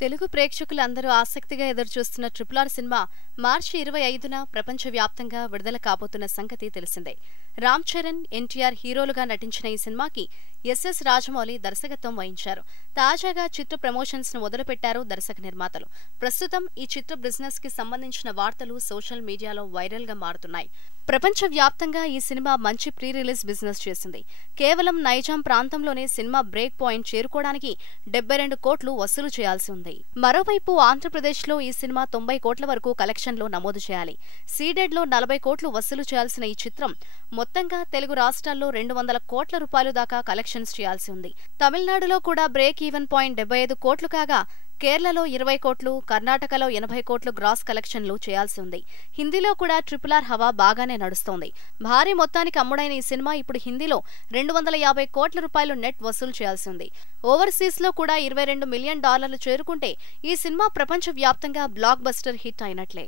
తెలుగు ప్రేక్షకులందరూ ఆసక్తిగా ఎదురుచూస్తున్న RRR సినిమా మార్చి 25న ప్రపంచవ్యాప్తంగా విడుదల కాబోతున్న సంగతి తెలిసిందే. రామ్ చరణ్, ఎన్టీఆర్ హీరోలుగా నటించిన ఈ సినిమాకి ఎస్.ఎస్. రాజమౌళి దర్శకత్వం వహించారు. తాజాగా చిత్ర ప్రమోషన్స్ ను మొదలుపెట్టారు దర్శక నిర్మాతలు. ప్రస్తుతం ఈ చిత్ర బిజినెస్ కి సంబంధించిన వార్తలు సోషల్ మీడియాలో వైరల్ గా మారుతున్నాయి. ప్రపంచవ్యాప్తంగా ఈ సినిమా మంచి ప్రీ రిలీజ్ బిజినెస్ చేసింది. కేవలం నైజాం ప్రాంతంలోనే సినిమా బ్రేక్ పాయింట్ చేరుకోవడానికి 72 కోట్లు వసూలు చేయాల్సి ఉంది. మరోవైపు ఆంధ్రప్రదేశ్లో ఈ సినిమా 90 కోట్ల వరకు కలెక్షన్లో నమోదు చేయాలి. సీడెడ్లో 40 కోట్లు వసూలు చేయాల్సిన ఈ చిత్రం మొత్తంగా తెలుగు రాష్ట్రాల్లో 200 కోట్ల రూపాయలు దాకా కలెక్షన్స్ చేయాల్సి ఉంది. తమిళనాడులో కూడా బ్రేక్ ఈవెన్ పాయింట్ 75 కోట్లు కాగా, కేరళలో 20 కోట్లు, కర్ణాటకలో 80 కోట్లు గ్రాస్ కలెక్షన్లు చేయాల్సి ఉంది. హిందీలో కూడా RRR హవా బాగానే నడుస్తోంది. భారీ మొత్తానికి అమ్ముడైన ఈ సినిమా ఇప్పుడు హిందీలో 250 కోట్ల రూపాయలు నెట్ వసూలు చేయాల్సి ఉంది. ఓవర్సీస్ లో కూడా $22 మిలియన్ చేరుకుంటే ఈ సినిమా ప్రపంచవ్యాప్తంగా బ్లాక్ బస్టర్ హిట్ అయినట్లే.